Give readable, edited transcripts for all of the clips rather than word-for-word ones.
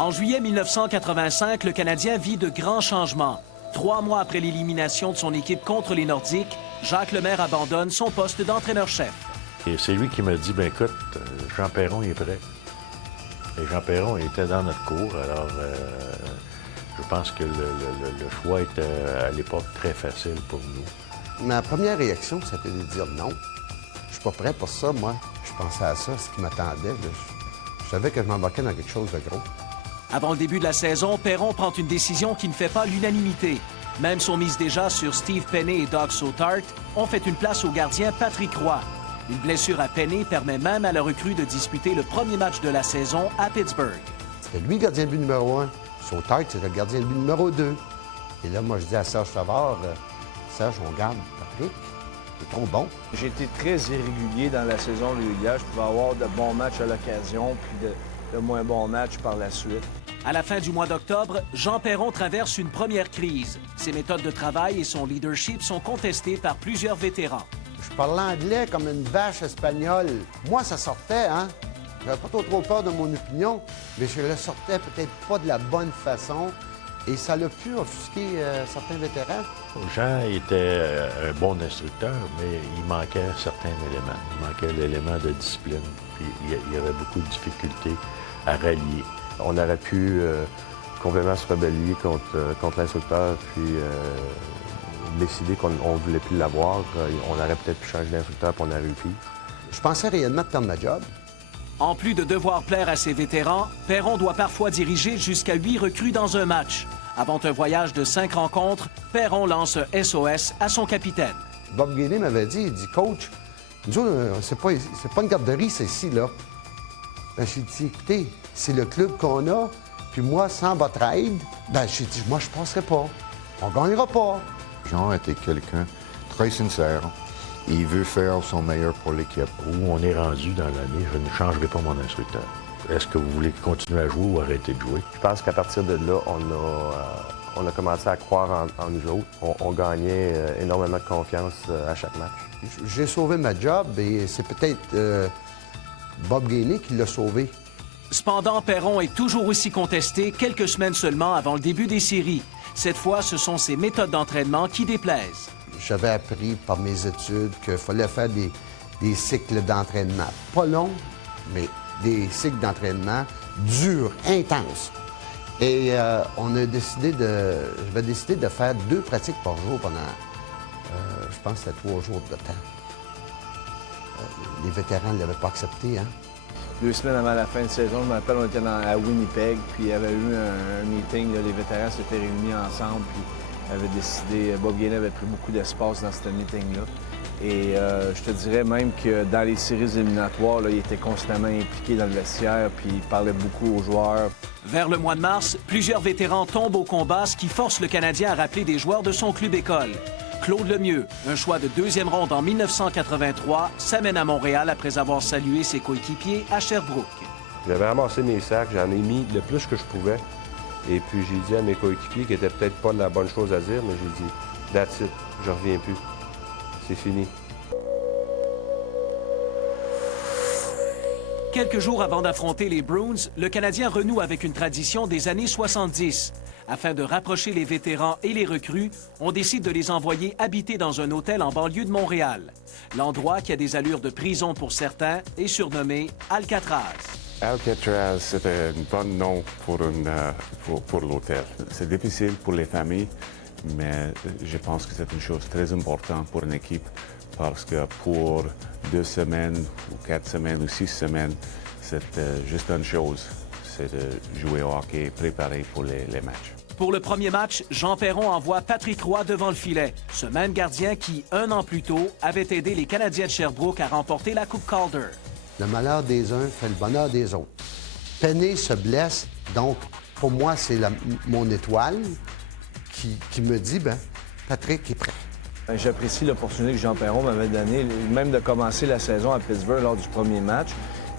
En juillet 1985, le Canadien vit de grands changements. 3 mois après l'élimination de son équipe contre les Nordiques, Jacques Lemaire abandonne son poste d'entraîneur-chef. Et c'est lui qui m'a dit, ben écoute, Jean Perron il est prêt. Et Jean Perron il était dans notre cour, alors je pense que le choix était à l'époque très facile pour nous. Ma première réaction, c'était de dire non. Je suis pas prêt pour ça, moi. Je pensais à ça, ce qui m'attendait. Je savais que je m'embarquais dans quelque chose de gros. Avant le début de la saison, Perron prend une décision qui ne fait pas l'unanimité. Même si on mise déjà sur Steve Penney et Doug Soutart, on fait une place au gardien Patrick Roy. Une blessure à Penney permet même à la recrue de disputer le premier match de la saison à Pittsburgh. C'était lui le gardien de but numéro 1. Soutart, c'était le gardien de but numéro 2. Et là, moi, je dis à Serge Savard, Serge, on garde Patrick. Il est trop bon. J'ai été très irrégulier dans la saison régulière. Je pouvais avoir de bons matchs à l'occasion, puis de moins bons matchs par la suite. À la fin du mois d'octobre, Jean Perron traverse une première crise. Ses méthodes de travail et son leadership sont contestés par plusieurs vétérans. Je parlais anglais comme une vache espagnole. Moi, ça sortait, hein? J'avais pas trop peur de mon opinion, mais je le sortais peut-être pas de la bonne façon. Et ça l'a pu offusquer certains vétérans. Jean était un bon instructeur, mais il manquait certains éléments. Il manquait l'élément de discipline. Puis il y avait beaucoup de difficultés à rallier. On aurait pu complètement se rebeller contre l'instructeur, puis décider qu'on ne voulait plus l'avoir. On aurait peut-être pu changer d'instructeur, puis on aurait eu pire. Je pensais réellement perdre ma job. En plus de devoir plaire à ses vétérans, Perron doit parfois diriger jusqu'à 8 recrues dans un match. Avant un voyage de 5 rencontres, Perron lance un SOS à son capitaine. Bob Gainey m'avait dit, il dit, « Coach, nous autres, c'est pas une garderie, c'est ici, là. » Ben, j'ai dit, « Écoutez, c'est le club qu'on a, puis moi, sans votre aide, ben, j'ai dit, moi, je passerai pas. On gagnera pas. » Jean était quelqu'un très sincère. Il veut faire son meilleur pour l'équipe. Où on est rendu dans l'année, je ne changerai pas mon instructeur. Est-ce que vous voulez continuer à jouer ou arrêter de jouer? Je pense qu'à partir de là, on a commencé à croire en nous autres. On gagnait énormément de confiance à chaque match. J'ai sauvé ma job et c'est peut-être Bob Gainey qui l'a sauvé. Cependant, Perron est toujours aussi contesté quelques semaines seulement avant le début des séries. Cette fois, ce sont ses méthodes d'entraînement qui déplaisent. J'avais appris par mes études qu'il fallait faire des cycles d'entraînement. Pas longs, mais des cycles d'entraînement durs, intenses. Et j'avais décidé de faire 2 pratiques par jour pendant, je pense que c'était 3 jours de temps. Les vétérans ne l'avaient pas accepté, hein? 2 semaines avant la fin de saison, je me rappelle, on était à Winnipeg, puis il y avait eu un meeting, là, les vétérans s'étaient réunis ensemble, puis avaient décidé, Bob Gainey avait pris beaucoup d'espace dans ce meeting-là. Et je te dirais même que dans les séries éliminatoires, là, il était constamment impliqué dans le vestiaire, puis il parlait beaucoup aux joueurs. Vers le mois de mars, plusieurs vétérans tombent au combat, ce qui force le Canadien à rappeler des joueurs de son club école. Claude Lemieux, un choix de 2e ronde en 1983, s'amène à Montréal après avoir salué ses coéquipiers à Sherbrooke. J'avais ramassé mes sacs, j'en ai mis le plus que je pouvais. Et puis j'ai dit à mes coéquipiers, qui n'était peut-être pas la bonne chose à dire, mais j'ai dit « That's it, je reviens plus. C'est fini. » Quelques jours avant d'affronter les Bruins, le Canadien renoue avec une tradition des années 70. Afin de rapprocher les vétérans et les recrues, on décide de les envoyer habiter dans un hôtel en banlieue de Montréal. L'endroit, qui a des allures de prison pour certains, est surnommé Alcatraz. Alcatraz, c'est un bon nom pour l'hôtel. C'est difficile pour les familles, mais je pense que c'est une chose très importante pour une équipe parce que pour 2 semaines, ou 4 semaines, ou 6 semaines, c'est juste une chose, c'est de jouer au hockey, préparer pour les matchs. Pour le premier match, Jean Perron envoie Patrick Roy devant le filet, ce même gardien qui, 1 an plus tôt, avait aidé les Canadiens de Sherbrooke à remporter la Coupe Calder. Le malheur des uns fait le bonheur des autres. Penney se blesse, donc pour moi, c'est mon étoile qui me dit, ben Patrick est prêt. J'apprécie l'opportunité que Jean Perron m'avait donnée, même de commencer la saison à Pittsburgh lors du premier match,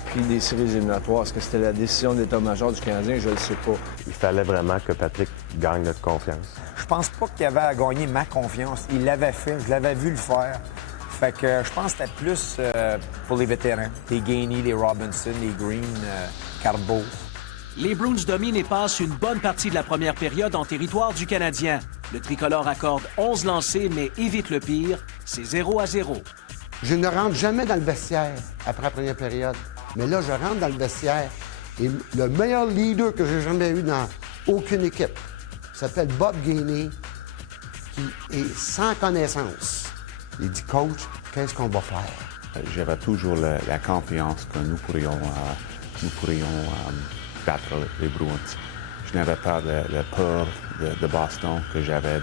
puis des séries éliminatoires. Est-ce que c'était la décision de l'état-major du Canadien? Je ne le sais pas. Il fallait vraiment que Patrick gagne notre confiance. Je pense pas qu'il avait à gagner ma confiance. Il l'avait fait, je l'avais vu le faire. Fait que je pense que c'était plus pour les vétérans. Les Gainey, les Robinson, les Green, Carbo. Les Bruins dominent et passent une bonne partie de la première période en territoire du Canadien. Le tricolore accorde 11 lancés, mais évite le pire. C'est 0-0. Je ne rentre jamais dans le vestiaire après la première période. Mais là, je rentre dans le vestiaire et le meilleur leader que j'ai jamais eu dans aucune équipe s'appelle Bob Gainey, qui est sans connaissance. Il dit, « Coach, qu'est-ce qu'on va faire? » J'avais toujours la confiance que nous pourrions battre les Bruins. Je n'avais pas la peur de Boston que j'avais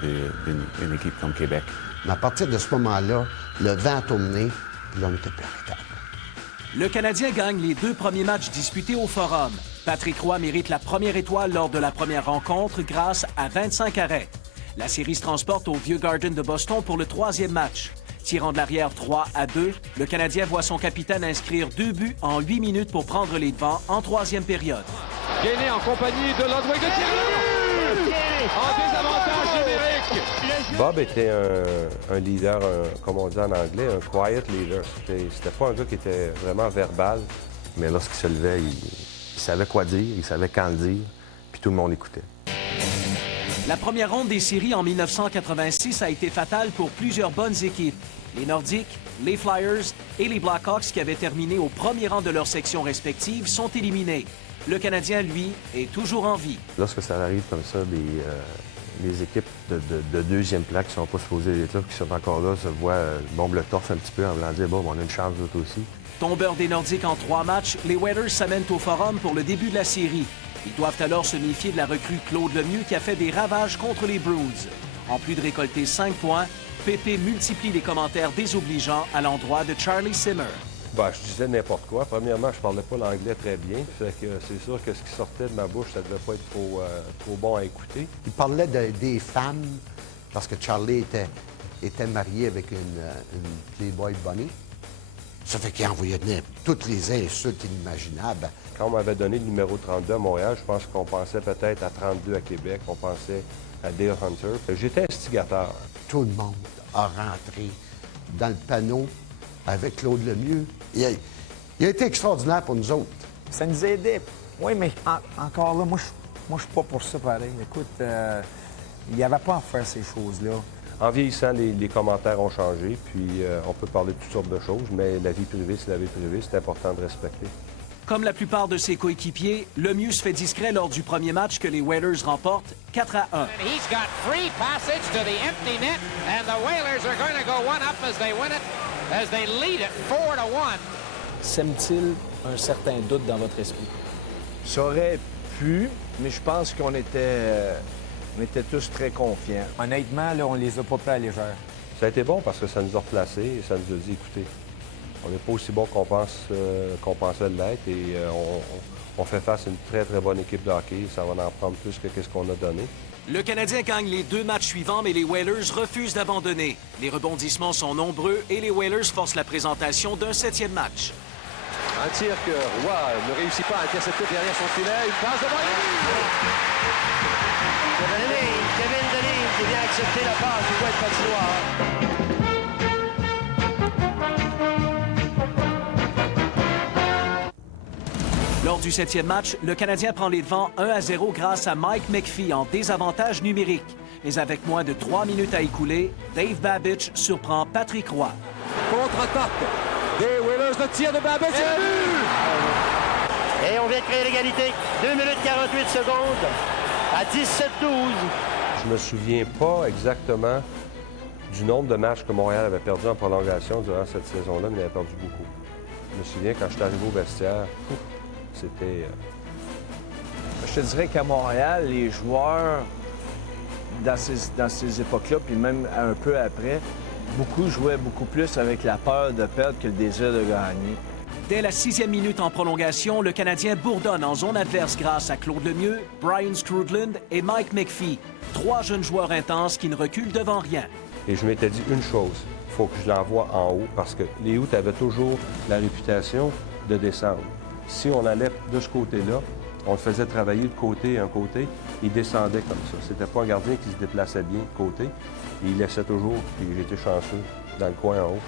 d'une équipe comme Québec. Mais à partir de ce moment-là, le vent a tourné, puis là, on n'était plus arrêtable. Le Canadien gagne les 2 premiers matchs disputés au Forum. Patrick Roy mérite la première étoile lors de la première rencontre grâce à 25 arrêts. La série se transporte au Vieux Garden de Boston pour le 3e match. Tirant de l'arrière 3-2, le Canadien voit son capitaine inscrire 2 buts en 8 minutes pour prendre les devants en 3e période. Gainé en compagnie de Ludwig de Thierry en désavantage numérique. Bob était un leader, comme on dit en anglais, un quiet leader. C'était pas un gars qui était vraiment verbal, mais lorsqu'il se levait, il savait quoi dire, il savait quand le dire, puis tout le monde écoutait. La première ronde des séries en 1986 a été fatale pour plusieurs bonnes équipes. Les Nordiques, les Flyers et les Blackhawks, qui avaient terminé au premier rang de leurs sections respectives, sont éliminés. Le Canadien, lui, est toujours en vie. Lorsque ça arrive comme ça, les équipes de deuxième plat qui ne sont pas supposées être là, qui sont encore là, se voient bombe le torse un petit peu en voulant dire « bon, on a une chance d'autres aussi ». Tombeur des Nordiques en 3 matchs, les Whalers s'amènent au Forum pour le début de la série. Ils doivent alors se méfier de la recrue Claude Lemieux qui a fait des ravages contre les Bruins. En plus de récolter 5 points, Pépé multiplie les commentaires désobligeants à l'endroit de Charlie Simmer. Je disais n'importe quoi. Premièrement, je parlais pas l'anglais très bien. Fait que c'est sûr que ce qui sortait de ma bouche, ça devait pas être trop bon à écouter. Il parlait des femmes, parce que Charlie était marié avec une Playboy Bunny. Ça fait qu'il envoyait toutes les insultes inimaginables. Quand on m'avait donné le numéro 32 à Montréal, je pense qu'on pensait peut-être à 32 à Québec, on pensait à Dale Hunter. J'étais instigateur. Tout le monde a rentré dans le panneau avec Claude Lemieux. Il a été extraordinaire pour nous autres. Ça nous aidait. Oui, mais encore là, moi, je suis pas pour ça pareil. Écoute, il n'y avait pas à faire ces choses-là. En vieillissant, les commentaires ont changé, puis on peut parler de toutes sortes de choses, mais la vie privée, c'est la vie privée, c'est important de respecter. Comme la plupart de ses coéquipiers, Lemieux se fait discret lors du premier match que les Whalers remportent 4-1. He's got free passage to the empty net, and the Whalers are going to go one up as they win it, as they lead it 4-1. Sème-t-il un certain doute dans votre esprit? Ça aurait pu, mais je pense qu'on était tous très confiants. Honnêtement, là, on les a pas pris à la légère. Ça a été bon parce que ça nous a replacés et ça nous a dit, écoutez, on n'est pas aussi bon qu'on pensait l'être et on fait face à une très, très bonne équipe de hockey. Ça va en prendre plus que ce qu'on a donné. Le Canadien gagne les 2 matchs suivants, mais les Whalers refusent d'abandonner. Les rebondissements sont nombreux et les Whalers forcent la présentation d'un 7e match. Un tir que Roy ne réussit pas à intercepter derrière son filet. Une passe devant Kevin Deline qui vient accepter la passe du coin de patinoire. Lors du 7e match, le Canadien prend les devants 1-0 grâce à Mike McPhee en désavantage numérique. Mais avec moins de 3 minutes à écouler, Dave Babych surprend Patrick Roy. Contre-attaque des Whalers, le tir de Babych, c'est le but! Et on vient de créer l'égalité. 2 minutes 48 secondes à 17-12. Je me souviens pas exactement du nombre de matchs que Montréal avait perdu en prolongation durant cette saison-là, mais il avait perdu beaucoup. Je me souviens quand je suis arrivé au vestiaire, c'était... Je te dirais qu'à Montréal, les joueurs, dans ces époques-là, puis même un peu après, beaucoup jouaient beaucoup plus avec la peur de perdre que le désir de gagner. Dès la 6e minute en prolongation, le Canadien bourdonne en zone adverse grâce à Claude Lemieux, Brian Skrudland et Mike McPhee. 3 jeunes joueurs intenses qui ne reculent devant rien. Et je m'étais dit une chose, il faut que je l'envoie en haut parce que les Hoots avaient toujours la réputation de descendre. Si on allait de ce côté-là, on le faisait travailler de côté à un côté, il descendait comme ça. C'était pas un gardien qui se déplaçait bien de côté, et il laissait toujours, puis j'étais chanceux, dans le coin en haut.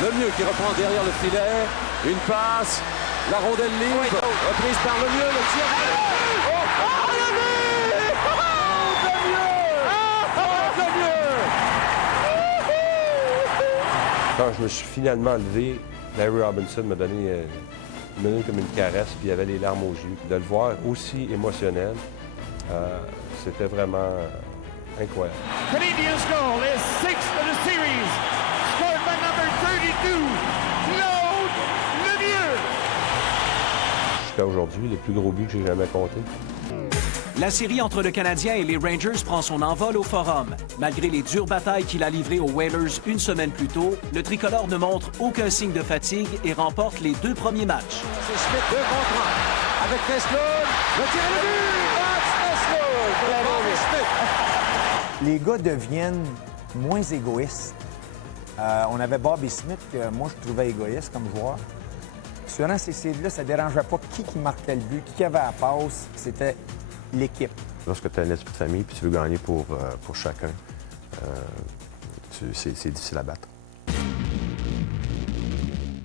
Lemieux qui reprend derrière le filet, une passe, la rondelle libre, reprise par Lemieux, le tir. je me suis finalement levé, Larry Robinson m'a donné comme une caresse, puis il avait les larmes aux yeux. De le voir aussi émotionnel, c'était vraiment incroyable. Canadiens' goal is sixth of the series, scored by number 32, Claude Lemieux. Jusqu'à aujourd'hui, le plus gros but que j'ai jamais compté. La série entre le Canadien et les Rangers prend son envol au Forum. Malgré les dures batailles qu'il a livrées aux Whalers une semaine plus tôt, le tricolore ne montre aucun signe de fatigue et remporte les 2 premiers matchs. C'est Smith 2 contre 1. Avec Teslund, le tir et le but! Bravo, Smith! Les gars deviennent moins égoïstes. On avait Bobby Smith, que moi, je trouvais égoïste comme joueur. Durant ces séries-là, ça ne dérangeait pas qui marquait le but, qui avait la passe. C'était l'équipe. Lorsque tu as un esprit de famille et tu veux gagner pour chacun, c'est difficile à battre.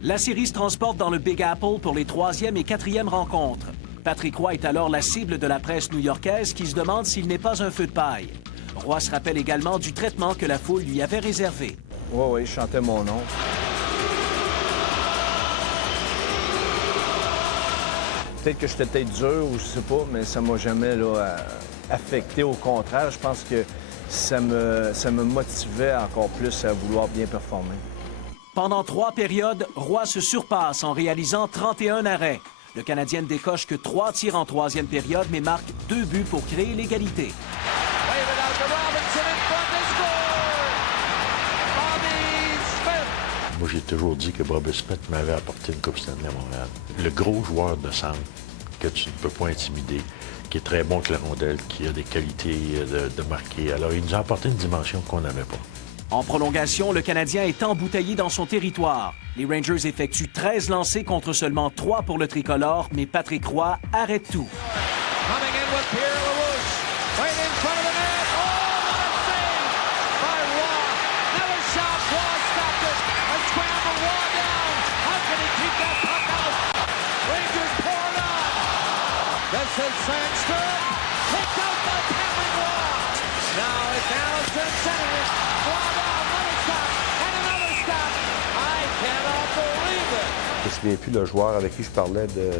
La série se transporte dans le Big Apple pour les 3e et 4e rencontres. Patrick Roy est alors la cible de la presse new-yorkaise qui se demande s'il n'est pas un feu de paille. Roy se rappelle également du traitement que la foule lui avait réservé. Oui, je chantais mon nom. Peut-être que j'étais peut-être dur ou je sais pas, mais ça m'a jamais affecté. Au contraire, je pense que ça me motivait encore plus à vouloir bien performer. Pendant 3 périodes, Roy se surpasse en réalisant 31 arrêts. Le Canadien ne décoche que 3 tirs en 3e période, mais marque 2 buts pour créer l'égalité. Moi, j'ai toujours dit que Bobby Smith m'avait apporté une Coupe Stanley à Montréal. Le gros joueur de centre que tu ne peux pas intimider, qui est très bon avec la rondelle, qui a des qualités de marquer. Alors, il nous a apporté une dimension qu'on n'avait pas. En prolongation, le Canadien est embouteillé dans son territoire. Les Rangers effectuent 13 lancers contre seulement 3 pour le tricolore, mais Patrick Roy arrête tout. Je me souviens plus le joueur avec qui je parlais de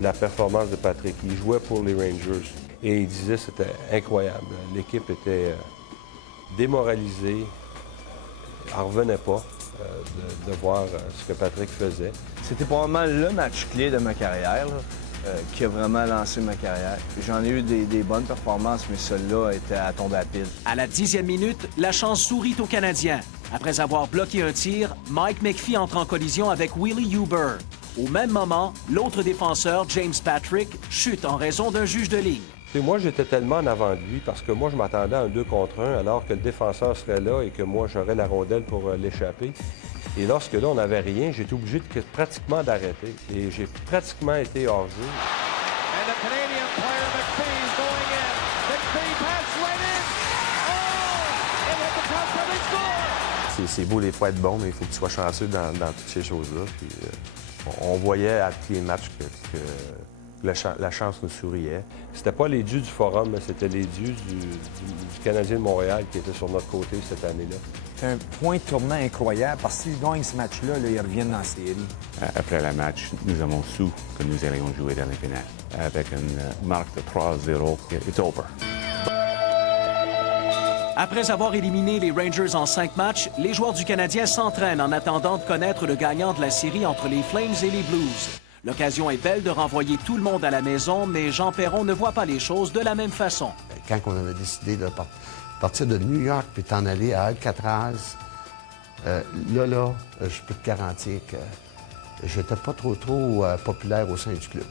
la performance de Patrick. Il jouait pour les Rangers et il disait que c'était incroyable. L'équipe était démoralisée. Elle ne revenait pas de voir ce que Patrick faisait. C'était probablement le match clé de ma carrière, qui a vraiment lancé ma carrière. J'en ai eu des bonnes performances, mais celle-là était à tomber à pile. À la 10e minute, la chance sourit aux Canadiens. Après avoir bloqué un tir, Mike McPhee entre en collision avec Willie Huber. Au même moment, l'autre défenseur, James Patrick, chute en raison d'un juge de ligne. Et moi, j'étais tellement en avant de lui parce que moi, je m'attendais à un 2 contre 1 alors que le défenseur serait là et que moi, j'aurais la rondelle pour l'échapper. Et lorsque là, on n'avait rien, j'étais obligé pratiquement d'arrêter. Et j'ai pratiquement été hors-jeu. C'est beau des fois être bon, mais il faut que tu sois chanceux dans toutes ces choses-là. Puis, on voyait à tous les matchs que la chance nous souriait. C'était pas les dieux du Forum, mais c'était les dieux du Canadien de Montréal qui étaient sur notre côté cette année-là. C'est un point tournant incroyable parce que s'ils gagnent ce match-là, ils reviennent dans la série. Après le match, nous avons su que nous allions jouer dans les finales. Avec une marque de 3-0, it's over. Après avoir éliminé les Rangers en 5 matchs, les joueurs du Canadien s'entraînent en attendant de connaître le gagnant de la série entre les Flames et les Blues. L'occasion est belle de renvoyer tout le monde à la maison, mais Jean Perron ne voit pas les choses de la même façon. Quand on avait décidé de partir de New York puis t'en aller à Alcatraz, je peux te garantir que j'étais pas trop populaire au sein du club.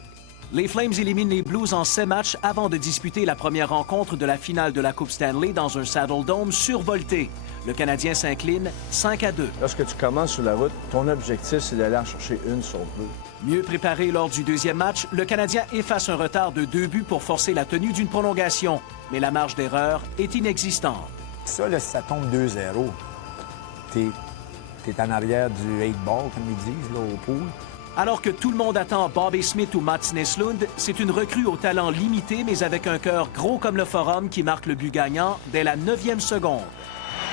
Les Flames éliminent les Blues en 7 matchs avant de disputer la première rencontre de la finale de la Coupe Stanley dans un Saddle Dome survolté. Le Canadien s'incline 5-2. Lorsque tu commences sur la route, ton objectif, c'est d'aller en chercher une sur deux. Mieux préparé lors du 2e match, le Canadien efface un retard de 2 buts pour forcer la tenue d'une prolongation. Mais la marge d'erreur est inexistante. Ça, là, si ça tombe 2-0, t'es en arrière du 8-ball, comme ils disent, là, au pool. Alors que tout le monde attend Bobby Smith ou Mats Näslund, c'est une recrue au talent limité, mais avec un cœur gros comme le Forum qui marque le but gagnant dès la 9e seconde.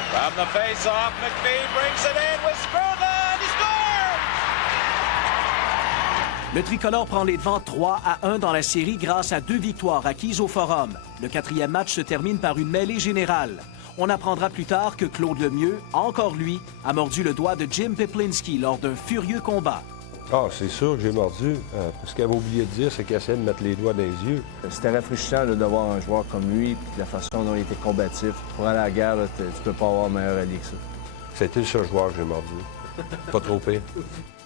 From the face-off, McPhee brings it in with Spurgeon. Le tricolore prend les devants 3-1 dans la série grâce à 2 victoires acquises au Forum. Le 4e match se termine par une mêlée générale. On apprendra plus tard que Claude Lemieux, encore lui, a mordu le doigt de Jim Peplinski lors d'un furieux combat. Ah, c'est sûr que j'ai mordu. Ce qu'elle avait oublié de dire, c'est qu'elle essayait de mettre les doigts dans les yeux. C'était rafraîchissant là, de voir un joueur comme lui, puis la façon dont il était combatif. Pour aller à la guerre, là, tu peux pas avoir meilleur allié que ça. C'était le seul joueur que j'ai mordu. Pas trop pire.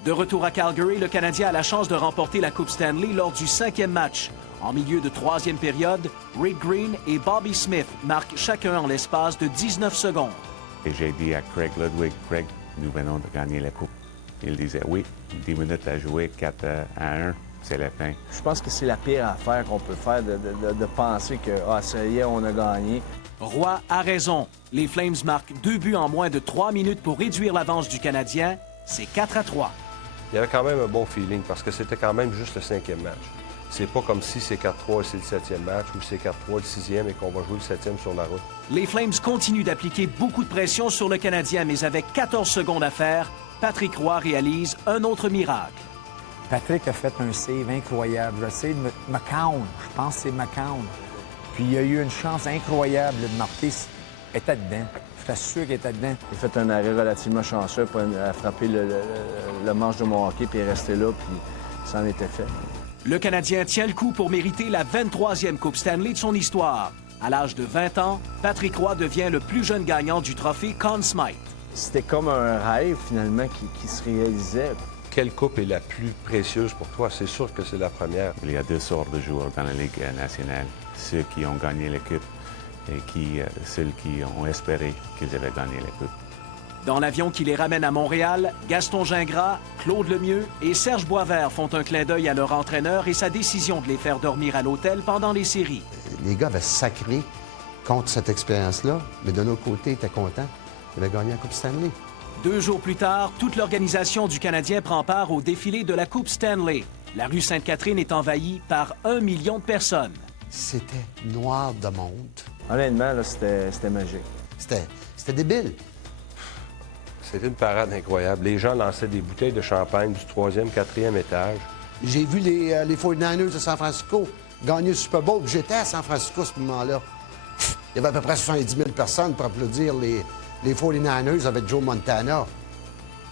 De retour à Calgary, le Canadien a la chance de remporter la Coupe Stanley lors du 5e match. En milieu de 3e période, Rick Green et Bobby Smith marquent chacun en l'espace de 19 secondes. Et j'ai dit à Craig Ludwig, Craig, nous venons de gagner la Coupe. Il disait oui, 10 minutes à jouer, 4-1, c'est la fin. Je pense que c'est la pire affaire qu'on peut faire de penser que ça y est, on a gagné. Roy a raison. Les Flames marquent 2 buts en moins de 3 minutes pour réduire l'avance du Canadien. C'est 4-3. Il y avait quand même un bon feeling parce que c'était quand même juste le 5e match. C'est pas comme si c'est 4-3 et c'est le 7e match ou c'est 4-3 le 6e et qu'on va jouer le 7e sur la route. Les Flames continuent d'appliquer beaucoup de pression sur le Canadien, mais avec 14 secondes à faire, Patrick Roy réalise un autre miracle. Patrick a fait un save incroyable. Je sais, McCown, je pense que c'est McCown. Puis il a eu une chance incroyable de marquer. Elle était dedans. Je t'assure qu'elle était dedans. Il a fait un arrêt relativement chanceux pour frapper le manche de mon hockey, puis il est resté là, puis ça en était fait. Le Canadien tient le coup pour mériter la 23e Coupe Stanley de son histoire. À l'âge de 20 ans, Patrick Roy devient le plus jeune gagnant du trophée Conn Smythe. C'était comme un rêve, finalement, qui se réalisait. Quelle coupe est la plus précieuse pour toi? C'est sûr que c'est la première. Il y a 2 sortes de joueurs dans la Ligue nationale. Ceux qui ont gagné la Coupe et ceux qui ont espéré qu'ils avaient gagné la Coupe. Dans l'avion qui les ramène à Montréal, Gaston Gingras, Claude Lemieux et Serge Boisvert font un clin d'œil à leur entraîneur et sa décision de les faire dormir à l'hôtel pendant les séries. Les gars avaient sacré contre cette expérience-là, mais de l'autre côté, ils étaient contents. Ils avaient gagné la Coupe Stanley. 2 jours plus tard, toute l'organisation du Canadien prend part au défilé de la Coupe Stanley. La rue Sainte-Catherine est envahie par 1 million de personnes. C'était noir de monde. Honnêtement, là, c'était magique. C'était débile. C'était une parade incroyable. Les gens lançaient des bouteilles de champagne du 3e, 4e étage. J'ai vu les 49ers de San Francisco gagner le Super Bowl. J'étais à San Francisco à ce moment-là. Il y avait à peu près 70 000 personnes pour applaudir les 49ers avec Joe Montana.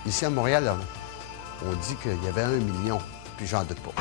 Ici à Montréal, on dit qu'il y avait 1 million, puis j'en doute pas.